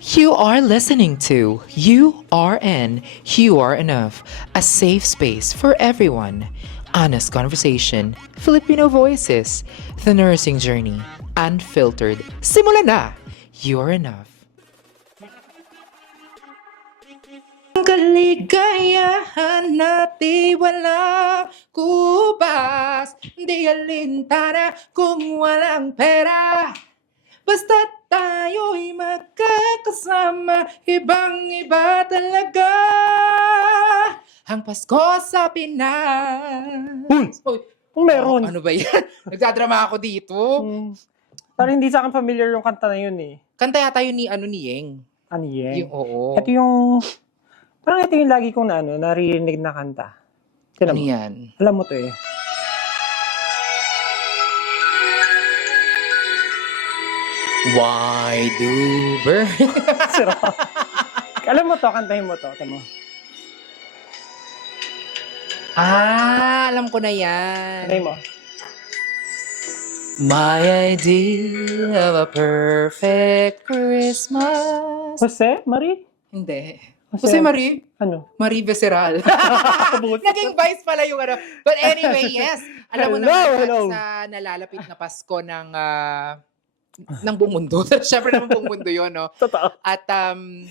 You are listening to URN, You Are Enough, a safe space for everyone. Honest conversation, Filipino voices, the nursing journey, unfiltered. Simula na! You are enough. Ang kaligayahan natin walang kubas, di alintana kung walang pera. Basta tayo'y magkakasama, ibang-iba talaga ang Pasko sa Pinas. Uy, Kung meron. ano ba yan? Nagdadrama ako dito. Parang hindi sa akin familiar yung kanta na yun eh. Kanta yata yun ni Yeng. Ano yan? Oo. Ito yung, parang ito yung lagi kong naririnig na kanta. Tinan Ano mo. yan? Alam mo to eh. Why do birds... Sira. Alam mo to, kantahin mo to. Tama mo. alam ko na yan. Kantahin mo. My idea of a perfect Christmas. Jose? Marie? Hindi. Jose- Jose Marie? Ano? Marie Visceral. Naging vice pala yung ano. But anyway, yes. Alam mo naman sa nalalapit na Pasko ng buong mundo. Siyempre naman buong mundo yun, no? Totoo. At anong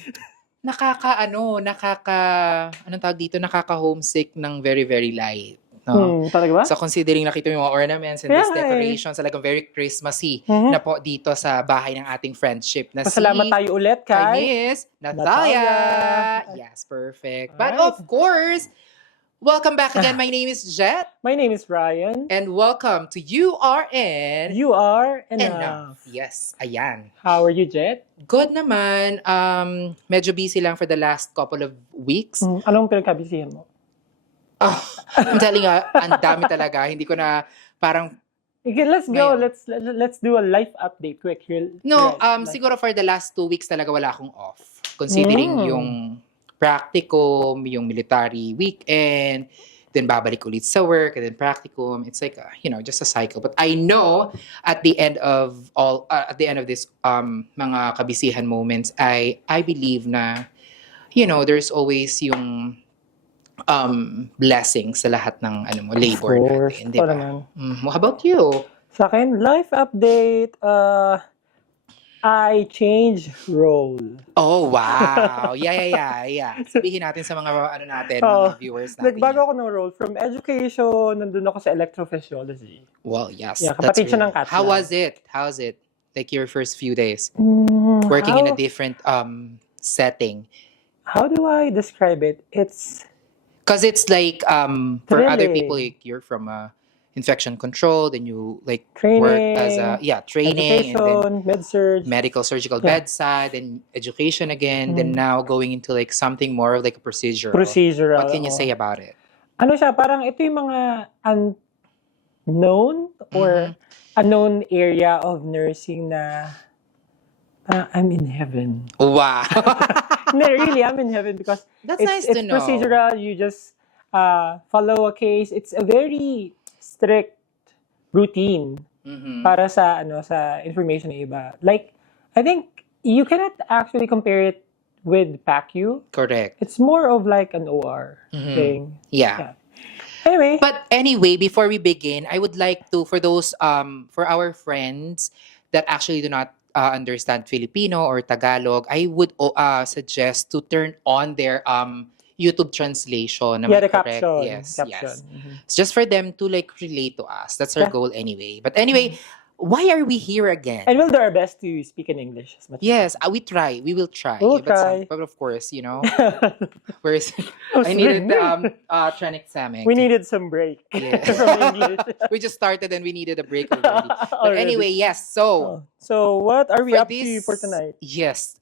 tawag dito? Nakaka-homesick ng very, very light. No? Talaga ba? So considering nakita mo yung mga ornaments and Yeah, these decorations, talagang very Christmassy Mhm. na po dito sa bahay ng ating friendship na Pasalamat tayo ulit kay... Miss Natalia. Natalia. Yes, perfect. But Alright. of course, welcome back again. My name is Jet. My name is Ryan. And welcome to URN. You are Enough. enough. Yes, ayan. How are you, Jet? Good naman. Medyo busy lang for the last couple of weeks. Anong pinagkabisihan mo? I'm telling you, ang dami talaga. Hindi ko na parang Okay, let's go. Ngayon. Let's do a life update quick. No, Right. siguro for the last 2 weeks talaga wala akong off. Considering yung practicum, yung military weekend, then babalik ulit sa work, and then practicum. It's like, just a cycle. But I know at the end of this mga kabisihan moments, I believe na, there's always yung blessings sa lahat ng labor Of course. natin, di ba? naman. How about you? Sa akin, life update. I changed role. Oh, wow. Yeah. Sabihin natin sa mga natin, Oh, mga viewers natin. Nagbago ako ng role. From education, nandun ako sa electrophysiology. Well, yes. Yeah, that's kapatid siya really- ng Katla. How was it? How's it? Like your first few days working in a different setting. How do I describe it? It's Because it's like for other Thrilling. people, like you're from infection control, then you like training, work as training, and then education, med-surg. medical surgical Yeah. bedside, then education again, then now going into like something more of like a procedural. Procedural. What can you oo. say about it? Ano siya, parang ito yung mga unknown or unknown area of nursing na I'm in heaven. Wow. No, really, I'm in heaven because That's nice it's to know. procedural. You just follow a case. It's a very strict routine Mhm. para sa sa information ng iba. Like, I think you cannot actually compare it with PACU. Correct. It's more of like an OR Mhm. thing. Yeah. Anyway, But anyway, before we begin, I would like to, for those, for our friends that actually do not understand Filipino or Tagalog, I would suggest to turn on their YouTube translation. Am I the correct? caption. Yes. Mhm. It's just for them to like relate to us. That's our Yeah. goal anyway. But anyway, why are we here again? And we'll do our best to speak in English as much Yes, we try. We will try. We'll but, try. but of course, as I needed the Tranexamic. We needed some break Yeah. from English. We just started and we needed a break already. But Already. anyway, yes. So, So what are we for up to this, for tonight? Yes.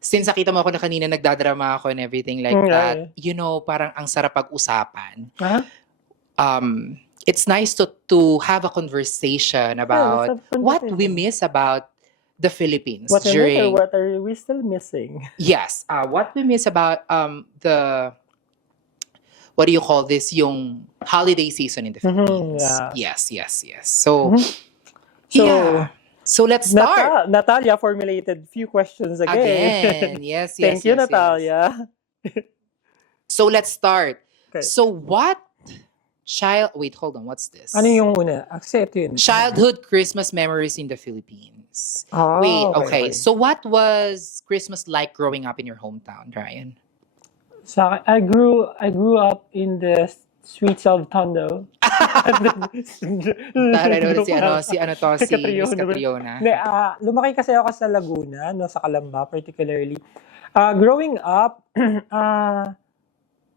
Since nakita mo ako na kanina nagdadrama ako and everything like that, parang ang sarap pag-usapan. Huh? It's nice to have a conversation about let's have what we conversation. miss about the Philippines What we miss or during what are we still missing? yes, what we miss about the what do you call this, yung holiday season in the Mhm, Philippines. yeah. Yes. So Mhm. So, yeah. So let's start. Natalia formulated few questions again. Again. Yes, Thank yes, you, yes, yes. Natalia. So let's start. Okay. So wait, hold on, what's this? Ano yung una? Kasi ito yun. Childhood Christmas memories in the Philippines. Oh, Wait, okay. okay. So what was Christmas like growing up in your hometown, Ryan? So I grew up in the streets of Tondo. Si Miss Catriona. Hindi, lumaki kasi ako sa Laguna, no, sa Calamba particularly. Growing up,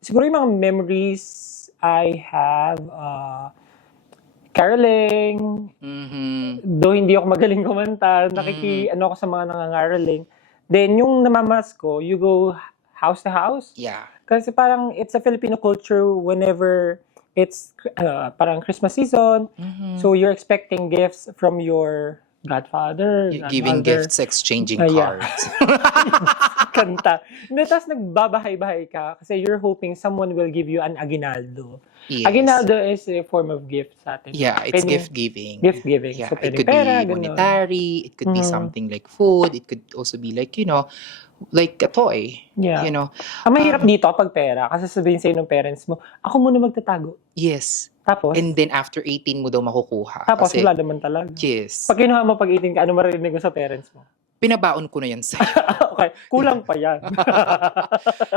siguro yung mga memories I have, caroling, though hindi ako magaling kumanta, ano ako sa mga nangangaraling. Then, yung namamas ko, you go house to house. Yeah. Kasi parang it's a Filipino culture whenever it's parang Christmas season. So, you're expecting gifts from your godfather, Giving grandmother. gifts, exchanging Yeah. cards. Kanta. Hindi, tapos nagbabahay-bahay ka kasi you're hoping someone will give you an aguinaldo. Yes. Aguinaldo is a form of gift sa atin. Yeah, it's Pwedeng- gift giving. Gift giving. Yeah, So, it pwedeng could pera, be ganun. monetary, it could be something like food, it could also be like, like a toy. Yeah. Um, Ang mahirap dito kapag pera, kasi sabihin sa'yo ng parents mo, ako muna magtatago. Yes. Tapos, And then after 18 mo daw makukuha. tapos Kasi, wala naman talaga. yes. Pag kinuha mo pag 18 ka, ano maririnig mo sa parents mo? Pinabaon ko na yan sa'yo. Okay, kulang pa yan.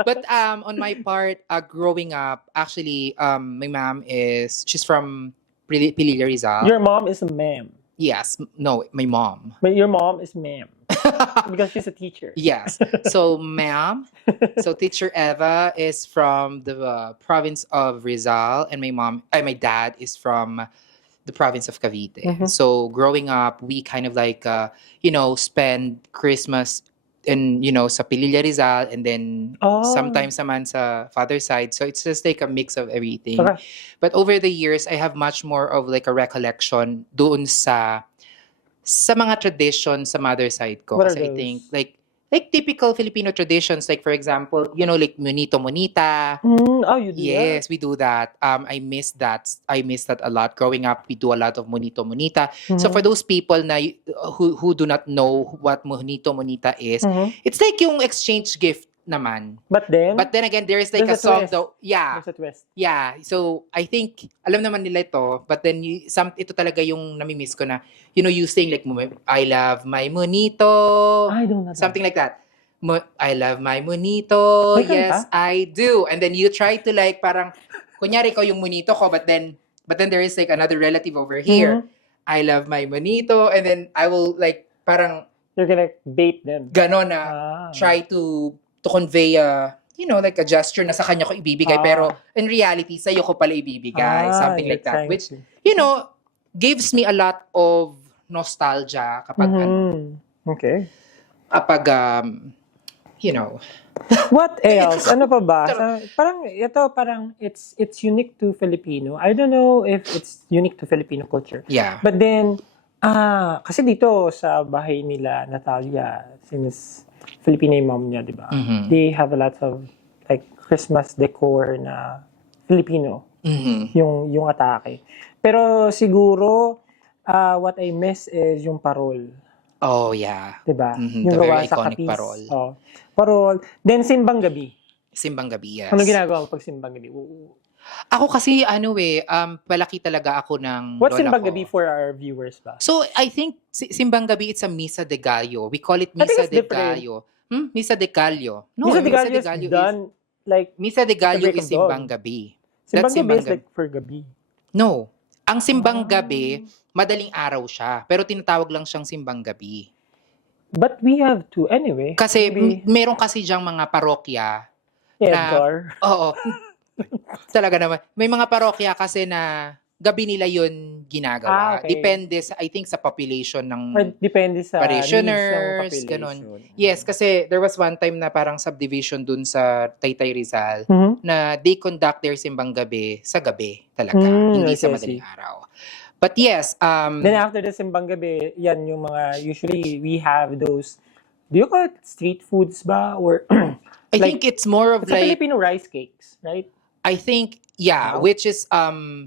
But on my part, growing up, actually, my mom she's from Pililla Rizal. Your mom is a ma'am. Yes. No, my mom. But your mom is ma'am. Because she's a teacher. Yes. So, ma'am, teacher Eva is from the province of Rizal, and my dad is from the province of Cavite. So, growing up, we kind of like, spend Christmas in, sa Pililla Rizal, and then sometimes naman sa father's side. So, it's just like a mix of everything. Okay. But over the years, I have much more of like a recollection doon sa mga tradition sa mother side ko. What are Kasi I those? think, like typical Filipino traditions, like for example, like monito monita. Oh, you do Yes, we do that. I miss that. I miss that a lot. Growing up, we do a lot of monito monita. that? So for those people na who do not know what monito monita is, it's like yung exchange gift naman. But then again, there is like a There's a song twist. though. Yeah. there's a twist. Yeah, so I think alam naman nila ito, but then ito talaga yung nami-miss ko na you saying like I love my monito, I don't know. something like that. I love my monito. May kanta? Yes, I do. And then you try to like parang kunyari ko yung monito ko, but then there is like another relative over here. I love my monito, and then I will like parang You're gonna bait them. ganon na try to convey like a gesture na sa kanya ko ibibigay, pero in reality, sa'yo ko pala ibibigay. Something like that. Which, gives me a lot of nostalgia kapag, Okay. kapag, What else? Ano pa ba? Parang it's unique to Filipino. I don't know if it's unique to Filipino culture. yeah. But then, kasi dito sa bahay nila, Natalia, since Filipino yung mom niya, di ba? Mhm. They have a lot of like Christmas decor na Filipino, Mhm. yung atake. Pero siguro, what I miss is yung parol. Oh, yeah. Di ba? Mhm, Yung the very gawa sa iconic kapis. parol. Oh. Parol. Then, simbang gabi. Simbang gabi, yes. Ano ginagawa mo pag simbang gabi? Ako kasi, palaki talaga ako ng What's lola simbang ko. gabi for our viewers ba? So, I think simbang gabi, it's a misa de gallo. We call it I think misa it's de different. gallo. Misa de gallo. No, Misa de Gallo is is done like Misa de gallo break is of dawn. simbang gabi. simbang That's gabi simbang is like for gabi. No. Ang simbang Ah. gabi, madaling araw siya. Pero tinatawag lang siyang simbang gabi. But we have to anyway. Kasi Maybe meron kasi diyang mga parokya. Edgar. Oo. Talaga naman. May mga parokya kasi na gabi nila yun ginagawa. Okay. Depende I think sa population ng Or depende sa parishioners, needs ng ganon. population. Yes, kasi there was one time na parang subdivision dun sa Taytay Rizal Mhm. na they conduct their simbang gabi sa gabi talaga, I hindi sa see. madaling araw. But yes, Then after the simbang gabi, yan yung mga, usually we have those, do you call it street foods ba? Or, I like, think it's more of it's a like, Filipino rice cakes, right? I think, yeah, Wow. which is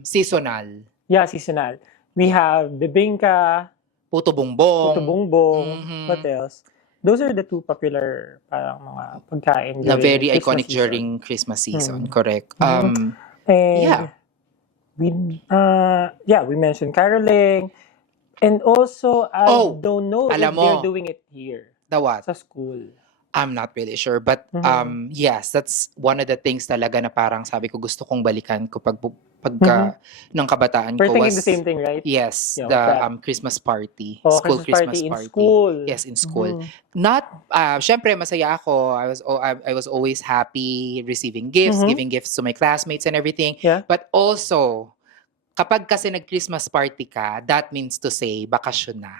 seasonal. Yeah, seasonal. We have bibingka, Puto Bongbong. Puto Bongbong. Mhm. What else? Those are the two popular parang mga pagkain Na during very Christmas iconic season. during Christmas season. Mm. Correct. And Yeah. we mentioned caroling. And also, I don't know if alam mo. they're doing it here The what? sa school. I'm not really sure. But yes, that's one of the things talaga na parang sabi ko gusto kong balikan ko pagka ng kabataan We're ko thinking was the same thing, right? yes, Yeah, the what's that? Christmas party. Oh, School Christmas party in school. Yes, in school. Not syempre masaya ako. I was always happy receiving gifts, giving gifts to my classmates and everything. Yeah. But also kapag kasi nag-Christmas party ka, that means to say bakasyon na.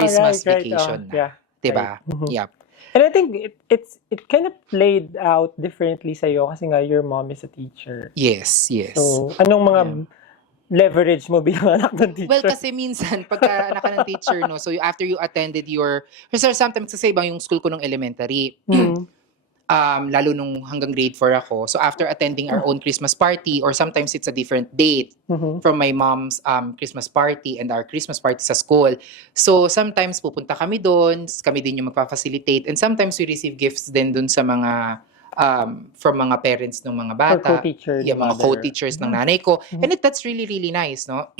Christmas vacation na. Yeah. 'Di ba? Right. Yep. And I think it kind of played out differently sa'yo kasi nga your mom is a teacher. Yes. So, anong mga leverage mo bilang anak ng teacher? Well, kasi minsan, pagka anak ka ng teacher, no, so after you attended kasi sometimes kasi ibang yung school ko nung elementary, lalo nung hanggang grade 4 ako. So after attending our own Christmas party, or sometimes it's a different date from my mom's Christmas party and our Christmas party sa school. So sometimes pupunta kami doon, kami din yung magpa-facilitate, and sometimes we receive gifts din doon sa mga from mga parents ng mga bata. Or co-teacher. Yeah, mga co-teachers ng nanay ko. And that's really, really nice, no?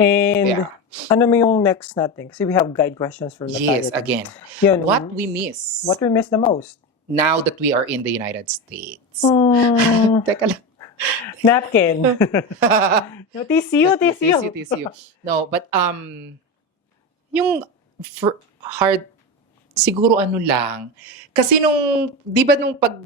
And ano mo yung next natin? Kasi we have guide questions from Natalia. Yes, again. Yun, What we miss what we miss the most? now that we are in the United States. Teka lang. Napkin. Tissue. No, but yung hard siguro ano lang. Kasi di ba nung pag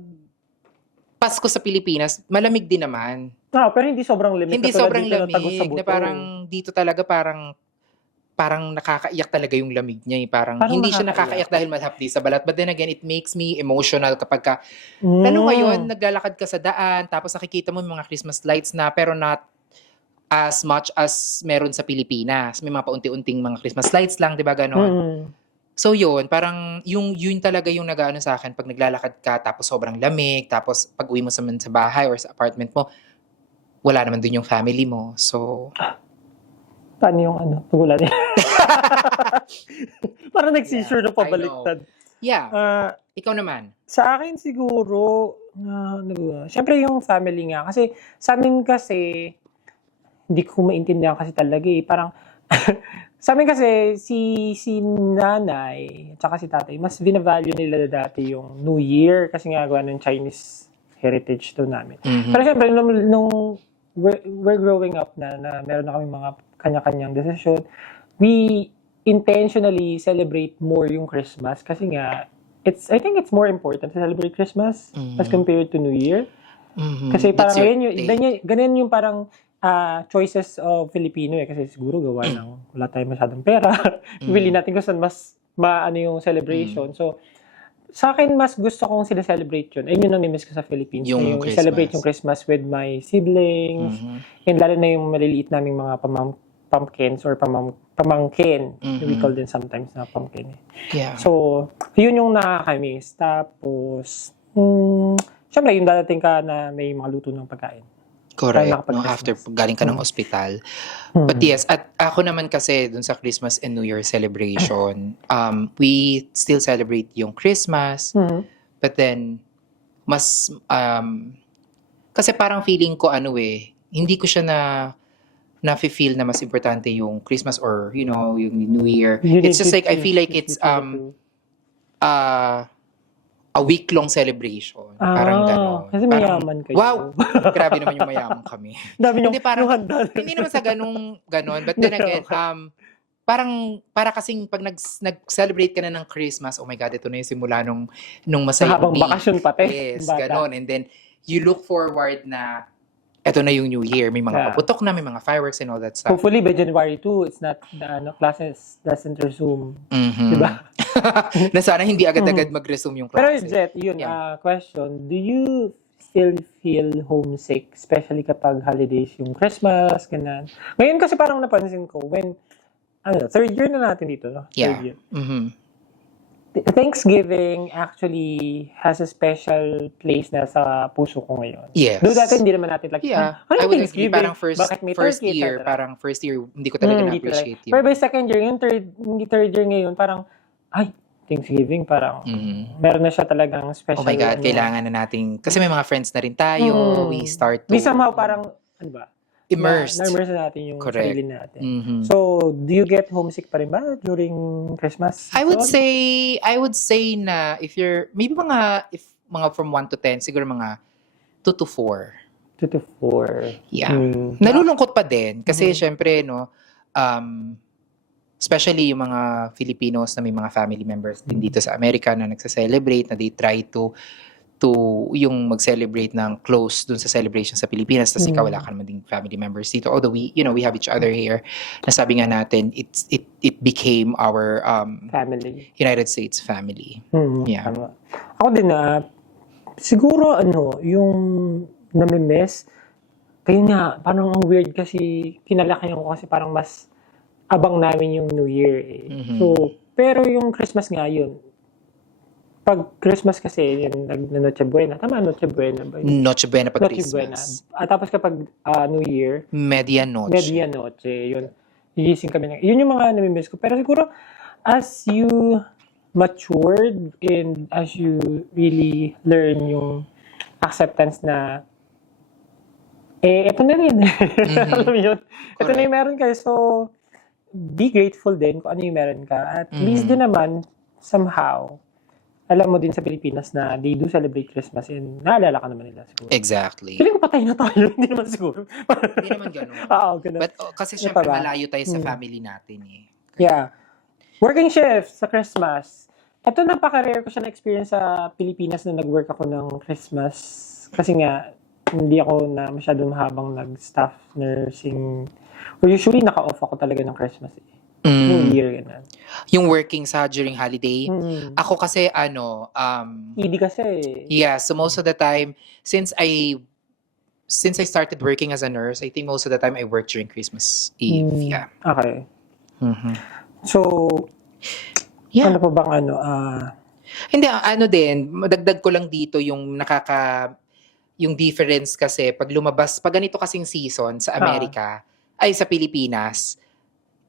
Pasko sa Pilipinas, malamig din naman. Pero hindi sobrang lamig. Hindi katulad sobrang dito na tagos sa lamig. buto. Na parang dito talaga parang nakakaiyak talaga yung lamig niya. Parang hindi siya nakakaiyak dahil malapdi sa balat. But then again, it makes me emotional kapag lalo ngayon, naglalakad ka sa daan, tapos nakikita mo yung mga Christmas lights na, pero not as much as meron sa Pilipinas. May mga paunti-unting mga Christmas lights lang, di ba ganon? So yun, parang yun talaga yung nag-ano sa akin pag naglalakad ka, tapos sobrang lamig, tapos pag uwi mo sa bahay or sa apartment mo, wala naman dun yung family mo. So, paano yung pagulan niya? Parang nagsisure na pabaliktad. Yeah. Ikaw naman? Sa akin siguro, syempre yung family nga. Kasi sa amin kasi, hindi ko maintindihan kasi talaga eh. Parang, sa amin kasi, si nanay, at saka si tatay, mas binavalue nila dati yung New Year. Kasi nga gawa ng Chinese heritage to namin. Pero syempre, nung we're growing up na meron na kami mga kanya-kanyang desisyon, we intentionally celebrate more yung Christmas kasi nga I think it's more important to celebrate Christmas as compared to New Year. Kasi parang ganyan yung parang choices of Filipino kasi siguro gawa ng wala tayong masyadong pera. Bili natin kung saan mas maano yung celebration. So sa akin, mas gusto kong celebrate yun. Ayun yung nami-miss ko sa Philippines. Yung celebrate yung Christmas with my siblings. And lalo na yung maliliit naming mga pumpkins or pamangkin. We call them sometimes na pumpkin. Yeah. So, yun yung nakakamiss. Tapos, syempre, yung dadating ka na may mga luto ng pagkain. Correct. No, after galing ka ng ospital. But yes, at ako naman kasi dun sa Christmas and New Year celebration, we still celebrate yung Christmas. But then, mas, kasi parang feeling ko hindi ko siya na-feel na mas importante yung Christmas or, yung New Year. It's just like, I feel like it's a week-long celebration. Parang gano'n. Kasi mayaman kayo. Wow! Grabe naman yung mayaman kami. Hindi naman sa gano'n. But then again, para kasing pag nag-celebrate ka na ng Christmas, oh my God, ito na yung simula nung masayang habang bakasyon pati. Yes, gano'n. And then, you look forward na ito na yung New Year. May mga paputok na, may mga fireworks and all that stuff. Hopefully, by January 2, it's not, classes doesn't resume. Diba? Na sana hindi agad-agad mag-resume yung classes. Pero Jet, yun, question. Do you still feel homesick, especially kapag holidays, yung Christmas, ganun? Ngayon kasi parang napansin ko, third year na natin dito, no? Third year. Thanksgiving actually has a special place na sa puso ko ngayon. Yes. Though dati hindi naman natin like, Yeah. ano I yung would agree. Thanksgiving? Parang Bakit may first turkey, year, etc.? parang first year, hindi ko talaga Hindi na-appreciate Pero yun. by second year, yung third year ngayon, parang, ay, Thanksgiving, parang, meron na siya talagang special. Oh my God, kailangan na natin. Kasi may mga friends na rin tayo. We start to... We somehow parang, ano ba? Immersed. Na-immerse na natin yung Correct. sarili natin. Mhm. So, do you get homesick pa rin ba during Christmas? I would say na if maybe mga from 1 to 10, siguro mga 2 to 4. 2 to 4. Yeah. Nalulungkot pa din kasi syempre no, especially yung mga Filipinos na may mga family members din dito sa Amerika na nagse-celebrate, na they try to yung mag-celebrate ng close dun sa celebration sa Pilipinas, tapos ikaw wala ka naman ding family members dito. Although we have each other here. Nasabi nga natin, it became our Family. United States family. Yeah. Tama. Ako din siguro yung nami-miss, kaya nga, parang ang weird kasi kinalakihan ko kasi parang mas abang namin yung New Year eh. So, pero yung Christmas nga yun, pag Christmas kasi, yung Noche Buena. Tama, Noche Buena ba yun? Noche Buena pag Noche Buena. Christmas. At tapos kapag New Year, Medianoche. Medianoche, yun. Gigising kami yun yung mga namimiss ko. Pero siguro, as you matured and as you really learn yung acceptance na, eto na rin. Alam mo yun? Ito na yung meron kayo. So, be grateful din kung ano yung meron ka. At least din naman, somehow, alam mo din sa Pilipinas na they do celebrate Christmas and naalala ka naman nila siguro. Exactly. Feeling ko patay na tayo. Hindi naman siguro. Hindi naman ganun. Oo, ganun. But kasi syempre malayo tayo sa family natin eh. Yeah. Working shift sa Christmas. Ito napaka-rare ko siya na-experience sa Pilipinas na nag-work ako ng Christmas. Kasi nga, hindi ako na masyadong habang nag-staff nursing. Or usually, naka-off ako talaga ng Christmas eh. New Year, ganun. Yung working during holiday. Ako kasi ED kasi. Yeah, so most of the time, since I started working as a nurse, I think most of the time I work during Christmas Eve. Yeah. Okay. So, yeah. ano pa bang Hindi, din, madagdag ko lang dito yung yung difference kasi pag lumabas, pag ganito kasing season sa Amerika, ay sa Pilipinas,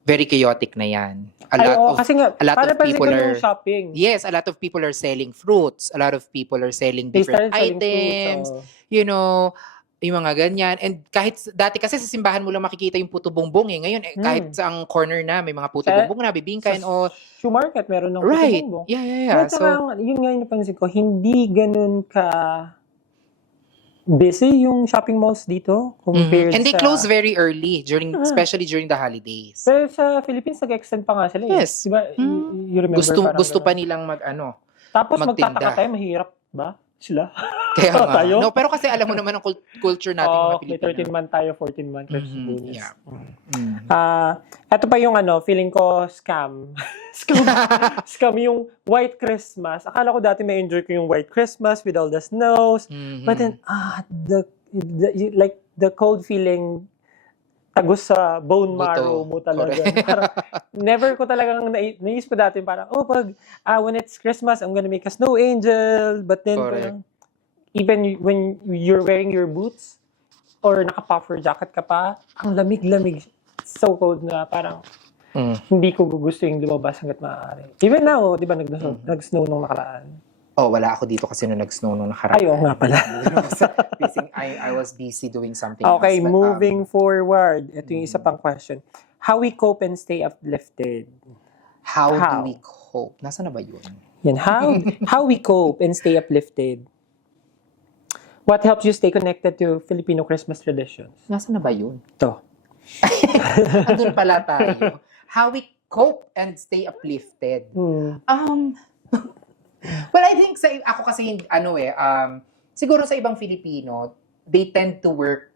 very chaotic na yan. A lot of people are shopping. Yes, a lot of people are selling fruits. A lot of people are selling different items. You know, yung mga ganyan. And kahit dati kasi sa simbahan mo lang makikita yung puto bongbong eh. Ngayon, kahit sa ang corner na may mga puto bongbong na bibingkain o shoe market meron ng puto right. bongbong. Yeah. So, yun nga yung napansin ko, hindi ganun ka busy yung shopping malls dito compared and they close very early especially during the holidays. Pero sa Philippines nag-extend pa nga sila eh. Yes. Diba? You remember gusto pa nilang tapos magtinda. magtataka tayo, mahirap ba sila? Kaya nga. Tayo? No, pero kasi alam mo naman ang culture natin mga Pilipino. May 13 month tayo, 14 month bonus. Yeah. Ito pa yung feeling ko scam. Scam yung White Christmas. Akala ko dati may enjoy ko yung White Christmas with all the snows. But then, the cold feeling tagus sa bone marrow mo talaga. Parang, never ko talagang naisip ko dati parang, when it's Christmas, I'm gonna make a snow angel. But then, parang, even when you're wearing your boots or naka-puffer jacket ka pa, ang lamig-lamig. So cold na parang hindi ko gusto yung lumabas hanggat maaari. Even now, di ba, nag-snow nung nakaraan? Wala ako dito kasi nung nag-snow nung nakaraan. Ay, nga pala. I was busy doing something Okay, else. moving forward. Ito yung isa pang question. How we cope and stay uplifted? How do we cope? Nasaan na ba yun? Yan, how we cope and stay uplifted? What helps you stay connected to Filipino Christmas traditions? Nasaan na ba yun? Ito. Andun pala tayo. How we cope and stay uplifted. Well, I think ako kasi siguro sa ibang Filipino, they tend to work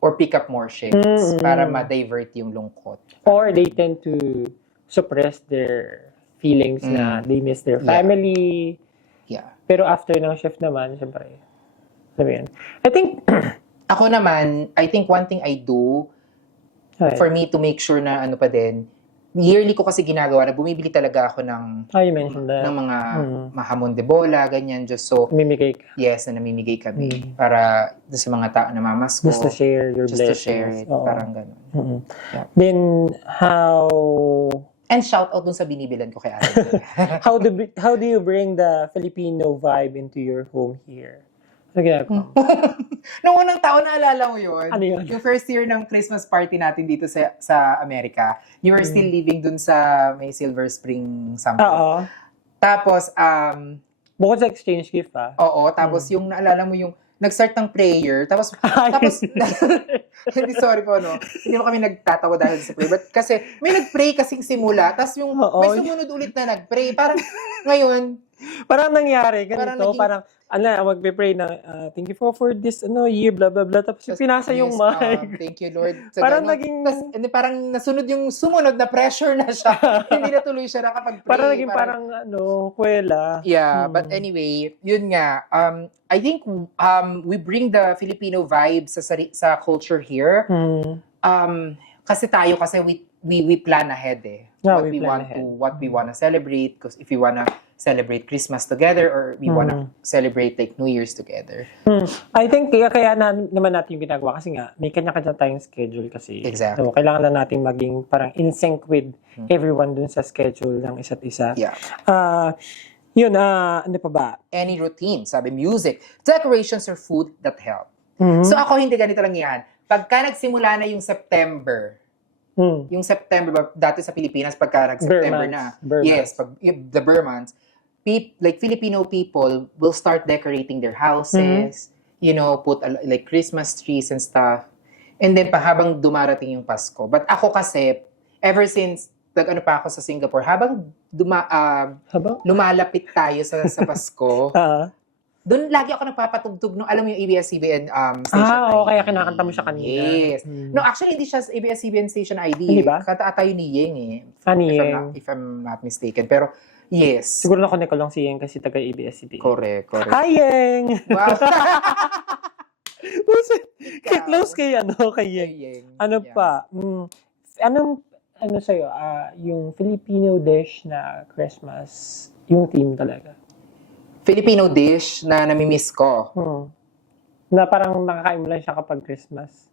or pick up more shifts para ma-divert yung lungkot. Or they tend to suppress their feelings na they miss their family. Yeah. Pero after ng shift naman, syempre, I think, ako naman, I think one thing I do for me to make sure na pa din, yearly ko kasi ginagawa na bumibili talaga ako ng You mentioned that. ng mga mahamon de bola, ganyan, just so, Mimigay ka. yes, na namimigay kami para doon sa mga tao na mamasko. Just to share your Just to blessings. share it, Oo. parang gano'n. Yeah. Then, how And shout out dun sa binibilan ko kay ate. how do you bring the Filipino vibe into your home here? Ano ginagawa mo? Noong unang taon, naalala mo yun? Ano yun? Yung first year ng Christmas party natin dito sa Amerika, you were still living dun sa may Silver Spring something. Oo. Tapos, Bukod sa exchange gift, oo, tapos yung naalala mo yung nag-start ng prayer, tapos hindi, sorry po, no? Hindi mo kami nagtatawa dahil sa prayer. But kasi, may nag-pray kasing simula, tapos yung may sumunod ulit na nag-pray. Parang, ngayon, parang nangyari, ganito, Parang naging- magpe-pray na, thank you for this, year, blah, blah, blah. Tapos pinasa yung mic. Thank you, Lord. Sa Parang ganun. naging- Hindi, parang nasunod yung sumunod na pressure na siya. Hindi na tuloy siya nakapag-pray. Parang naging kuwela. Yeah, but anyway, yun nga. I think we bring the Filipino vibe sa culture here. Kasi tayo we plan ahead eh. Yeah, what we we plan want ahead. what we want to celebrate, because if we want to celebrate Christmas together or we want to celebrate like New Year's together. I think kaya naman natin yung ginagawa kasi nga may kanya-kanya tayong schedule kasi. Exactly. So, kailangan na natin maging parang in sync with everyone dun sa schedule ng isa't isa. Yeah. Ano pa ba? Any routine, sabi music, decorations or food that help. Mhm. So ako hindi ganito lang yan. Pagka nagsimula na yung September, yung September, dati sa Pilipinas, pagka nag-September na, Burr yes, the Burr months, like Filipino people will start decorating their houses, put like Christmas trees and stuff. And then habang dumarating yung Pasko. But ako kasi, ever since nag-ano pa ako sa Singapore, habang lumalapit tayo sa Pasko, doon lagi ako nagpapatugtog no, alam mo yung ABS-CBN station ID. Kaya kinakanta mo siya kanina. Yes. No, actually, hindi siya ABS-CBN station ID. Hindi ba? Kanta tayo ni Yeng eh. Ni Yeng. If I'm not mistaken. Pero, yes. Siguro na-connect ko lang si Yeng kasi taga-ABS-CBN. Correct. Hi, Yeng! Wow. Close kay Yeng. Yeng. Ano Yeah. pa? Ano sa'yo? Yung Filipino dish na Christmas, yung theme talaga. Filipino dish na namimiss ko. Na parang nakakain mo lang siya kapag Christmas.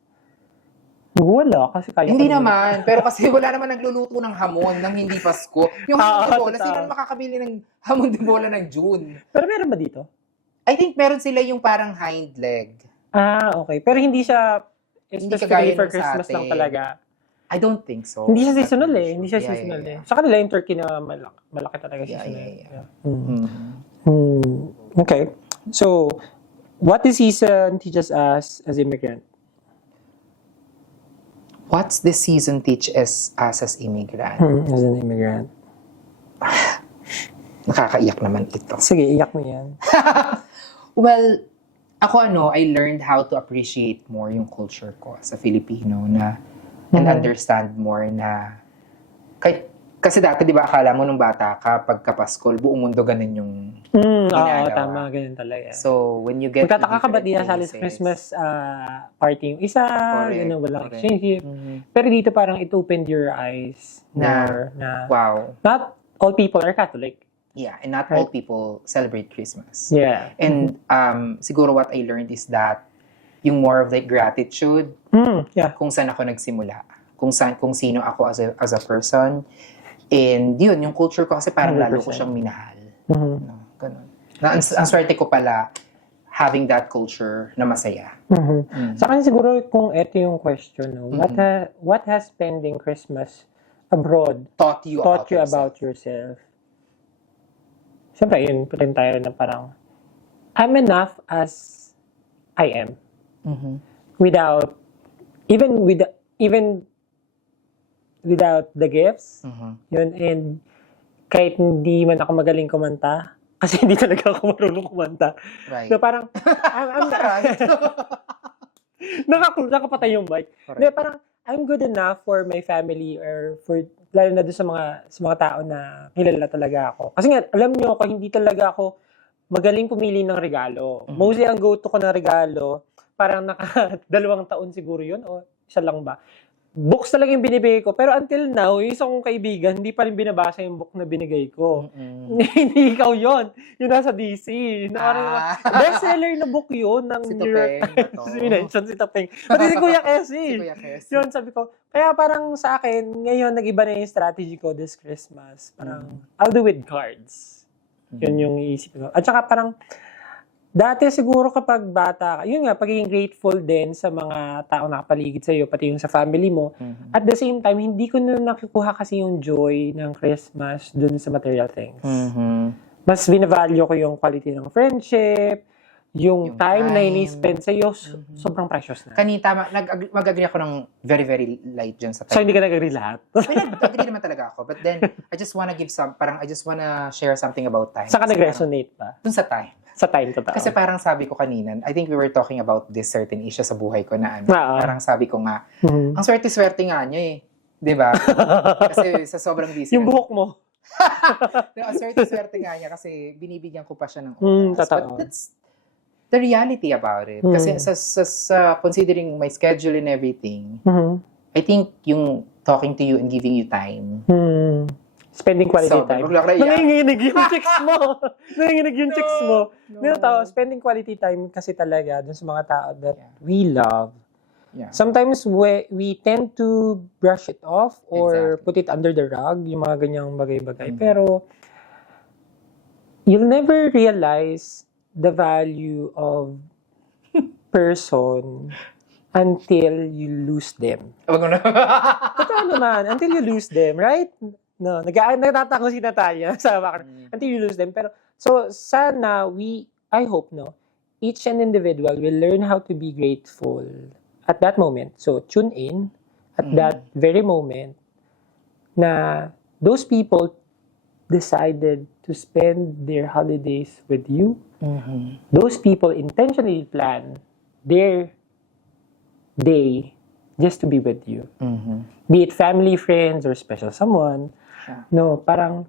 Wala, kasi kaya Hindi ko naman. Pero kasi wala naman nagluluto ng hamon nang hindi Pasko. Yung hamon de bola, sino makakabili ng hamon de bola ng June? Pero meron ba dito? I think meron sila yung parang hind leg. Okay. Pero hindi siya Hindi specifically kagaya for nung sa Christmas lang atin. talaga. I don't think so. Hindi siya seasonal eh. Hindi siya Yeah, seasonal yeah. eh. Sa kanila yung turkey na malaki talaga Yeah, seasonal. yeah. Okay. So, what the season teaches us as immigrant? What's this season teach us as immigrant? As an immigrant. Nakakaiyak naman ito. Sige, iyak mo yan. Well, ako I learned how to appreciate more yung culture ko sa Filipino and understand more na kasi dati, di ba, akala mo nung bata ka, pagka Pasko, buong mundo ganun yung ginagawa. Tama, ganun talaga. So, when you get Magtataka ka ba't di different nasali sa places- Christmas party yung isa, Correct, yun, walang correct. exchange gift. Pero dito parang it opened your eyes more na Wow. not all people are Catholic. Yeah, and not all people celebrate Christmas. Yeah. And siguro what I learned is that yung more of like gratitude, Yeah. kung saan ako nagsimula, kung sino ako as a person. And yun, yung culture ko kasi parang lalo ko 100%. siyang minahal. No, ganun. Ang swerte ko pala having that culture na masaya. Sa akin siguro kung ito yung question, no? What has spending Christmas abroad Taught you about yourself? Siyempre, yun rin tayo na parang I'm enough as I am. Without without the gifts. Yun, and kahit hindi man ako magaling kumanta, kasi hindi talaga ako marunong kumanta. Right. So parang, I'm Right. nakapatay yung mic. Correct. Hindi, parang, I'm good enough for my family or for, lalo na doon sa mga tao na kilala talaga ako. Kasi nga, alam nyo ako, hindi talaga ako magaling pumili ng regalo. Mostly ang go-to ko ng regalo, parang 2 taon siguro yun, o isa lang ba? books talaga yung binibigay ko. Pero until now, yung isa kong kaibigan, hindi pa rin binabasa yung book na binigay ko. Hindi ikaw yun. Yung nasa DC. Bestseller na book yun ng Si New York Topeng. Times. Minention si Topeng. Pati si Kuya Kessie. Si Kuya Kes. Yun, sabi ko. Kaya parang sa akin, ngayon, nag-iba na yung strategy ko this Christmas. Parang, I'll do with cards. Yun yung iisip ko. At saka parang, dati siguro kapag bata ka, yun nga, pagiging grateful din sa mga taong nakapaligid sa'yo, pati yung sa family mo. At the same time, hindi ko na nakukuha kasi yung joy ng Christmas dun sa material things. Mas binavalue ko yung quality ng friendship, yung time na ini-spend sa'yo, sobrang precious na. Kanina, mag-agree ako ng very, very light dyan sa time. So, hindi ka nag-agree lahat? Nag-agree naman talaga ako. But then, I just wanna share something about time. Saan ka nag-resonate pa? Dun sa time. Sa time, totoo. Kasi parang sabi ko kanina, I think we were talking about this certain issue sa buhay ko na parang sabi ko nga, ang swerte-swerte nga niya eh. Di ba? Kasi sa sobrang busy. Yung buhok mo. Ang swerte-swerte nga niya kasi binibigyan ko pa siya ng oras. Totoo. But that's the reality about it. Kasi sa considering my schedule and everything, I think yung talking to you and giving you time, spending quality time. Nanginginig yung chicks mo. Nanginginig yung chicks mo. No. Spending quality time kasi talaga dun sa mga tao that we love. Yeah. Sometimes we tend to brush it off or put it under the rug, yung mga ganyang bagay-bagay. Pero you'll never realize the value of person until you lose them. Totoo naman, until you lose them, right? No, nagtatako si Natalia sa until you lose them. Pero, so, sana I hope, no, each and individual will learn how to be grateful at that moment. So, tune in at that very moment na those people decided to spend their holidays with you. Those people intentionally plan their day just to be with you. Be it family, friends, or special someone. No, parang,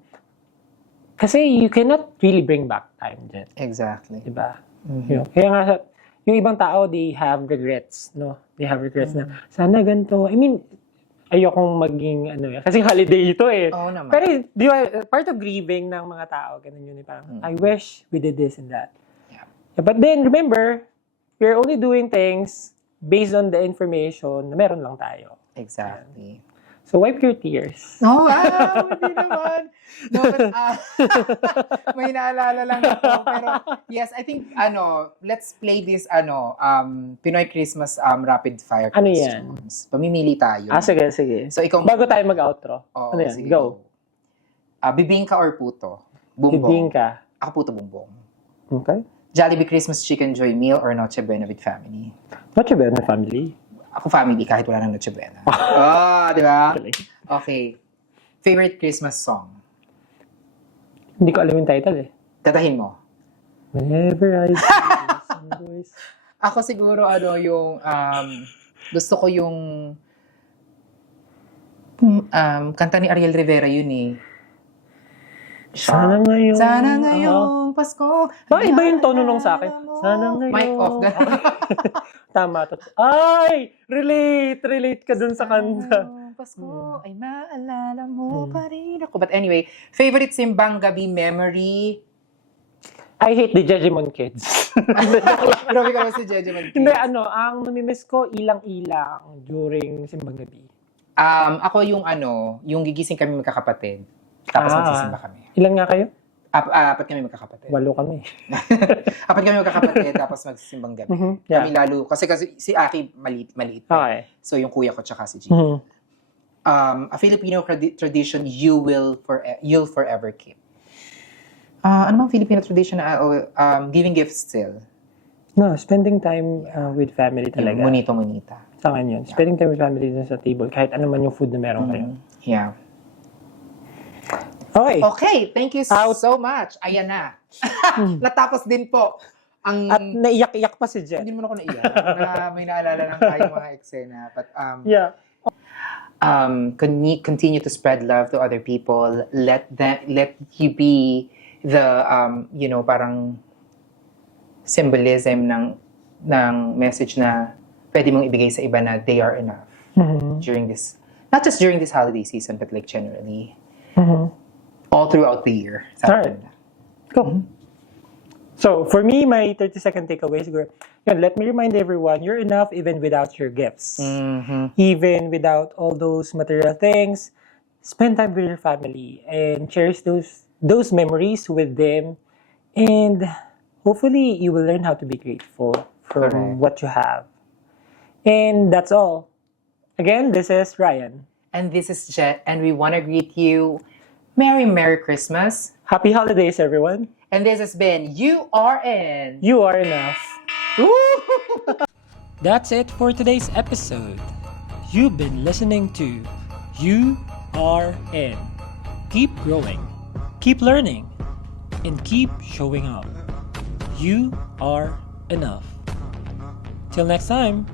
kasi you cannot really bring back time dyan. Exactly. Diba? You know, kaya nga, yung ibang tao, they have regrets, no? They have regrets na, sana ganito. I mean, ayokong maging, kasi holiday ito eh. Oo naman. Pero, di ba, part of grieving ng mga tao, ganun yun, parang, I wish we did this and that. Yeah. But then, remember, we're only doing things based on the information na meron lang tayo. Exactly. So, wipe your tears. No, hindi naman. No, but, may naalala lang ako. Pero, yes, I think, let's play this, Pinoy Christmas rapid fire Ano questions. Pamimili tayo. Sige, sige. So, ikaw, Bago tayo mag-outro. Oo, Ano yan? sige, Go. Bibingka or puto? Bumbong. Bibingka. Ako puto bumbong. Okay. Jollibee Christmas Chicken Joy Meal or Noche Buena with family? Noche Buena family. Ako family kahit wala nang Noche Buena. Di ba? Okay. Favorite Christmas song? Hindi ko alam yung title eh. Tatahin mo. Whenever I see some voice. Ako siguro yung gusto ko yung kanta ni Ariel Rivera yun eh. Sana ngayon. Pasko. Iba yung tono nung sa akin. Sana ngayon. Mic off. Tama to. Ay! Relate ka dun sa kanta. Pasko ay maalala mo pa rin ako. But anyway, favorite simbang gabi memory? I hate the Jejemon Kids. Grabe ka si Jejemon Kids. Hindi, ang namimiss ko ilang-ilang during simbang gabi. Ako yung gigising kami magkakapatid. Tapos magsisimba kami. Ilan nga kayo? Apat kami magkakapatid. 8 kami. Apat kami magkakapatid, tapos magsisimbang gabi. Yeah. Kami lalo, kasi si Aki maliit pa. Okay. So yung kuya ko tsaka si G. A Filipino tradition you'll forever keep. Ano bang Filipino tradition na giving gifts still? No, spending time with family talaga. Yung monito-monita. Sa akin yun. Spending time with family dun sa table, kahit ano man yung food na meron kayo. Yeah. Okay. Thank you so much. Ayan na. Natapos din po. At naiyak-iyak pa si Jen. Hindi mo ako naiyak. May naalala lang tayo mga eksena. But, yeah. Continue to spread love to other people. Let you be the, parang symbolism ng message na pwede mong ibigay sa iba na they are enough. during this, not just during this holiday season, but like generally, Mm-hmm. all throughout the year. Alright. Cool. So, for me, my 30-second takeaways, let me remind everyone, you're enough even without your gifts. Even without all those material things, spend time with your family and cherish those memories with them. And hopefully, you will learn how to be grateful for Correct. what you have. And that's all. Again, this is Ryan. And this is Jet, and we want to greet you Merry Christmas. Happy holidays, everyone. And this has been URN. You are enough. Woo! That's it for today's episode. You've been listening to URN. Keep growing, keep learning, and keep showing up. You are enough. Till next time.